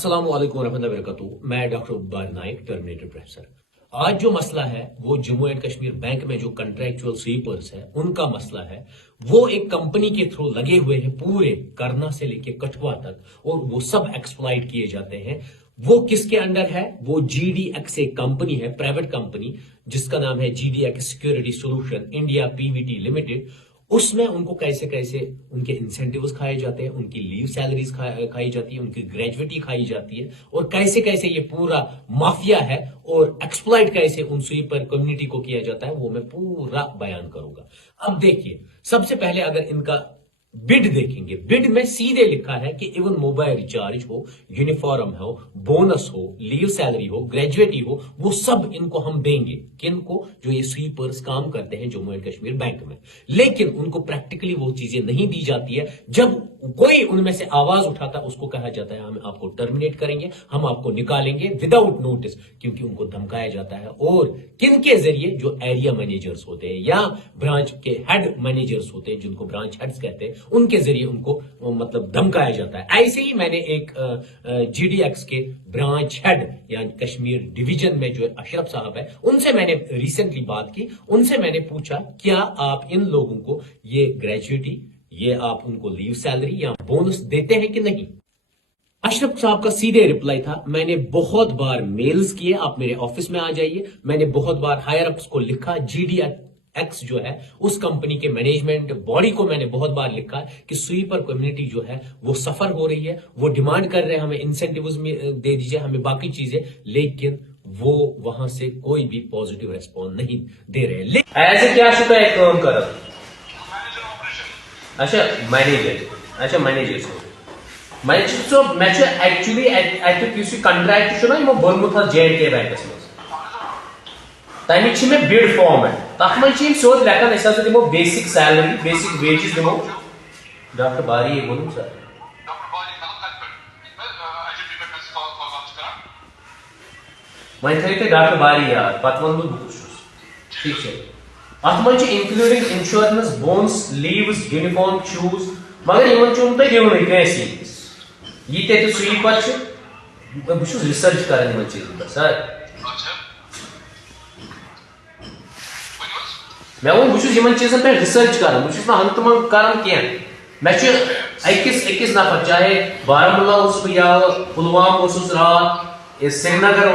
अस्सलाम वालेकुम रहमतुल्लाहि व बरकातुहू। मैं डॉक्टर उबार नाइक, टर्मिनेटेड प्रोफेसर। आज जो मसला है वो जम्मू एंड कश्मीर बैंक में जो कंट्रेक्चुअल स्वीपर्स है उनका मसला है। वो एक कंपनी के थ्रू लगे हुए हैं पूरे करना से लेके कठुआ तक और वो सब एक्सप्लॉइट किए जाते हैं। वो किसके अंडर है? वो GDX एक कंपनी है, प्राइवेट कंपनी, जिसका नाम है GDX security solution India Pvt limited. उसमें उनको कैसे कैसे उनके इंसेंटिव्स खाए जाते हैं, उनकी लीव सैलरीज खाई जाती है, उनकी ग्रेजुएटी खाई जाती है और कैसे कैसे ये पूरा माफिया है और एक्सप्लॉइट कैसे उन स्वीपर कम्युनिटी को किया जाता है, वो मैं पूरा बयान करूंगा। अब देखिए, सबसे पहले अगर इनका बिड देखेंगे, बिड में सीधे लिखा है कि इवन मोबाइल रिचार्ज हो, यूनिफॉर्म हो, बोनस हो, लीव सैलरी हो, ग्रेजुएटी हो, वो सब इनको हम देंगे। किनको? जो ये स्वीपर्स काम करते हैं जम्मू एंड कश्मीर बैंक में। लेकिन उनको प्रैक्टिकली वो चीजें नहीं दी जाती है। जब कोई उनमें से आवाज उठाता है उसको कहा जाता है हम आपको टर्मिनेट करेंगे, हम आपको निकालेंगे विदाउट नोटिस, क्योंकि उनको धमकाया जाता है। और किन के जरिए? जो एरिया मैनेजर्स होते हैं या ब्रांच के हेड मैनेजर्स होते हैं, जिनको ब्रांच हेड्स कहते हैं, उनके जरिए उनको मतलब धमकाया जाता है। ऐसे ही मैंने एक GDX के ब्रांच हेड या कश्मीर डिवीजन में जो अशरफ साहब है, उनसे मैंने रिसेंटली बात की। उनसे मैंने पूछा क्या आप इन लोगों को ये ग्रेजुएटी, ये आप उनको लीव सैलरी या बोनस देते हैं कि नहीं? अशरफ साहब का सीधे रिप्लाई था, मैंने बहुत बार मेल्स किए, आप मेरे ऑफिस में आ जाइए। मैंने बहुत बार हायर अप्स को लिखा, GDX जो है उस कंपनी के मैनेजमेंट बॉडी को मैंने बहुत बार लिखा कि स्वीपर कम्युनिटी जो है वो सफर हो रही है, वो डिमांड कर रहे हैं हमें इंसेंटिव्स में दे दीजिए, हमें बाकी चीजें, लेकिन वो वहां से कोई भी पॉजिटिव रेस्पॉन्स नहीं दे रहे। ऐसे क्या शुक्र है काम कर अच्छा मैनेजर सो मैं एक्चुअली एक्चुअली कंट्रैक्ट यमो बोलमुत J&K बैंकस मज तमिक मे बिड फॉर्मेट तथ मज सोद लेखान दिमो बेसिक सैलरी, बेसिक वेजेस दिमो। डॉक्टर बारी ये बोलूं सर वह थे डॉक्टर बारी यार पत वन बहुत ठीक है। अत मज including insurance, bones, leaves, uniform, shoes, मगर इन तुम दिन कैस ये स्वीपर बहुत रिसर्च कर चीजन पर सर मैं वो बहुत चीजन पे रिसर्च कर हंग तुम कर अकिस नफर, चाहे बारामूला या पुलवाम रात, श्रीनगर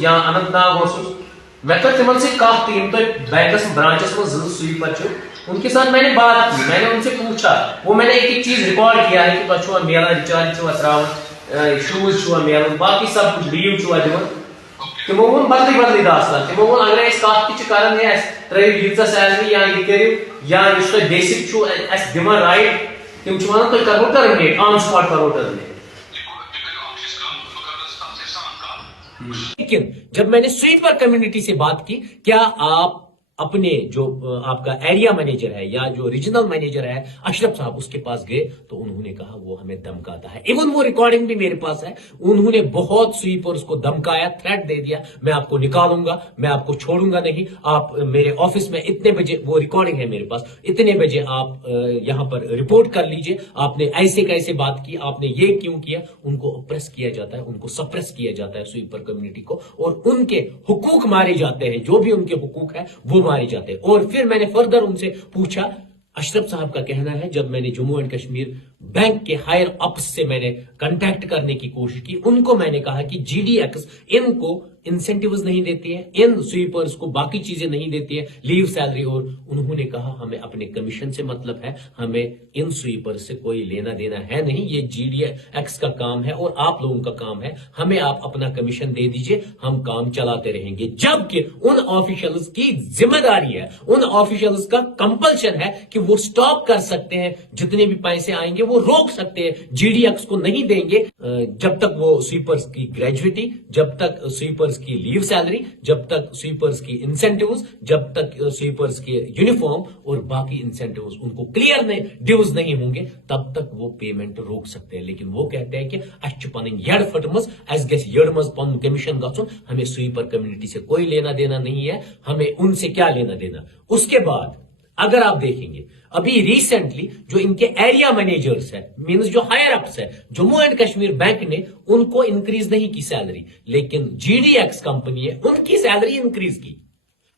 या अनंतनाग, मैं कर तिमन से कह बैंकस ब्रांचस में स्वीपर उनके साथ मैंने बात की, मैंने उनसे पूछा, वो मैंने एक चीज रिकॉर्ड किया है कि तुम मेला रिचार्ज त्रा, शूज मेलन, बाकी सब कुछ लीव दिवन। तमो वो बदली बदली दास्तान, तमो वो अगर कत कर त्रो सैलरी या यह करू या बेसिक दिवान राइट, तम वन तुम करो टर्मिनेट, ऑन स्पॉट करो टर्मिनेट। लेकिन जब मैंने स्वीपर कम्युनिटी से बात की, क्या आप अपने जो आपका एरिया मैनेजर है या जो रीजनल मैनेजर है अशरफ साहब, उसके पास गए तो उन्होंने कहा वो हमें धमकाता है। इवन वो रिकॉर्डिंग भी मेरे पास है, उन्होंने बहुत स्वीपर्स को धमकाया, थ्रेट दे दिया, मैं आपको निकालूंगा, मैं आपको छोड़ूंगा नहीं, आप मेरे ऑफिस में इतने बजे, वो रिकॉर्डिंग है मेरे पास, इतने बजे आप यहां पर रिपोर्ट कर लीजिए, आपने ऐसे कैसे बात की, आपने ये क्यों किया। उनको ऑप्रेस किया जाता है, उनको सप्रेस किया जाता है स्वीपर कम्युनिटी को, और उनके हुकूक मारे जाते हैं, जो भी उनके हुकूक है वो मारे जाते हैं। और फिर मैंने फर्दर उनसे पूछा, अशरफ साहब का कहना है जब मैंने जम्मू एंड कश्मीर बैंक के हायर अप्स से मैंने कांटेक्ट करने की कोशिश की, उनको मैंने कहा कि GDX इनको इंसेंटिव्स नहीं देती है, इन स्वीपर्स को बाकी चीजें नहीं देती है, लीव सैलरी, और उन्होंने कहा हमें अपने कमीशन से मतलब है, हमें इन स्वीपर्स से कोई लेना देना है नहीं, ये GDX का काम है और आप लोगों का काम है, हमें आप अपना कमीशन दे दीजिए, हम काम चलाते रहेंगे। जबकि उन ऑफिशियल्स की जिम्मेदारी है, उन ऑफिशियल्स का कंपल्शन है कि वो स्टॉप कर सकते हैं, जितने भी पैसे आएंगे वो रोक सकते हैं, GDX को नहीं देंगे जब तक वो स्वीपर्स की ग्रेजुएटी, जब तक स्वीपर्स की लीव सैलरी, जब तक स्वीपर्स की इंसेंटिव्स, जब तक स्वीपर्स के यूनिफॉर्म और बाकी इंसेंटिव्स उनको क्लियर ड्यूज नहीं होंगे, तब तक वो पेमेंट रोक सकते हैं। लेकिन वो कहते हैं कि अच्छ पन यड़ फटमस, अस गस यड़ मज पन कमीशन गुन, हमें स्वीपर कम्युनिटी से कोई लेना देना नहीं है, हमें उनसे क्या लेना देना। उसके बाद اگر آپ دیکھیں گے ابھی ریسنٹلی جو ان کے ایریا مینیجرز ہیں مینز جو ہائر اپس ہے جموں اینڈ کشمیر بینک نے ان کو انکریز نہیں کی سیلری، لیکن جی ڈی ایکس کمپنی ہے ان کی سیلری انکریز کی،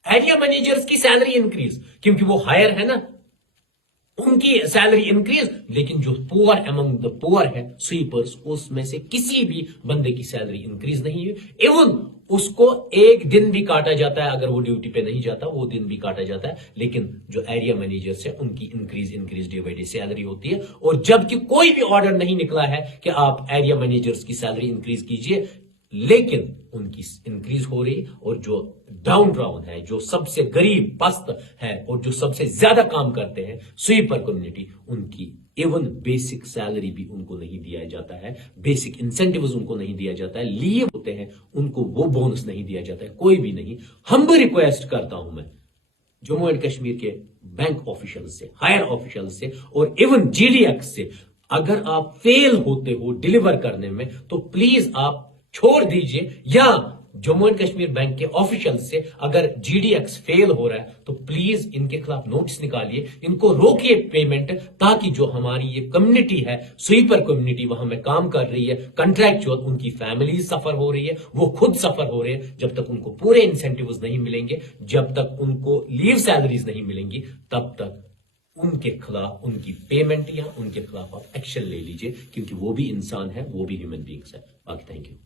ایریا مینیجرز کی سیلری انکریز، کیونکہ وہ ہائر ہے نا، ان کی سیلری انکریز، لیکن جو پور امنگ دا پور ہے سویپرز اس میں سے کسی بھی بندے کی سیلری انکریز نہیں ہے، ایون اس کو ایک دن بھی کاٹا جاتا ہے، اگر وہ ڈیوٹی پہ نہیں جاتا وہ دن بھی کاٹا جاتا ہے، لیکن جو ایریا مینیجرز ہیں ان کی increase day by day salary ہوتی ہے، اور جبکہ کوئی بھی آرڈر نہیں نکلا ہے کہ آپ ایریا مینیجرز کی سیلری انکریز کیجئے، لیکن ان کی انکریز ہو رہی، اور جو ڈاؤن ٹاؤن ہے، جو سب سے غریب پست ہے اور جو سب سے زیادہ کام کرتے ہیں سویپر کمیونٹی، ان کی ایون بیسک سیلری بھی ان کو نہیں دیا جاتا ہے، بیسک انسینٹیوز ان کو نہیں دیا جاتا ہے، لیو ہوتے ہیں ان کو وہ بونس نہیں دیا جاتا ہے، کوئی بھی نہیں۔ ہم بھی ریکویسٹ کرتا ہوں میں جموں اینڈ کشمیر کے بینک آفیشل سے، ہائر آفیشل سے، اور ایون جی ڈی ایکس سے، اگر آپ فیل ہوتے ہو ڈیلیور کرنے میں تو پلیز آپ چھوڑ دیجئے، یا جموں اینڈ کشمیر بینک کے آفیشل سے اگر جی ڈی ایکس فیل ہو رہا ہے تو پلیز ان کے خلاف نوٹس نکالیے، ان کو روکیے پیمنٹ، تاکہ جو ہماری یہ کمیونٹی ہے سویپر کمیونٹی وہاں میں کام کر رہی ہے کنٹریکچوئل، ان کی فیملی سفر ہو رہی ہے، وہ خود سفر ہو رہے ہیں، جب تک ان کو پورے انسینٹیوز نہیں ملیں گے، جب تک ان کو لیو سیلریز نہیں ملیں گی، تب تک ان کے خلاف ان کی پیمنٹ یا ان کے خلاف آپ ایکشن لے لیجئے، کیونکہ وہ بھی انسان ہے، وہ بھی ہیومن بینگز ہے۔ باقی تھینک یو۔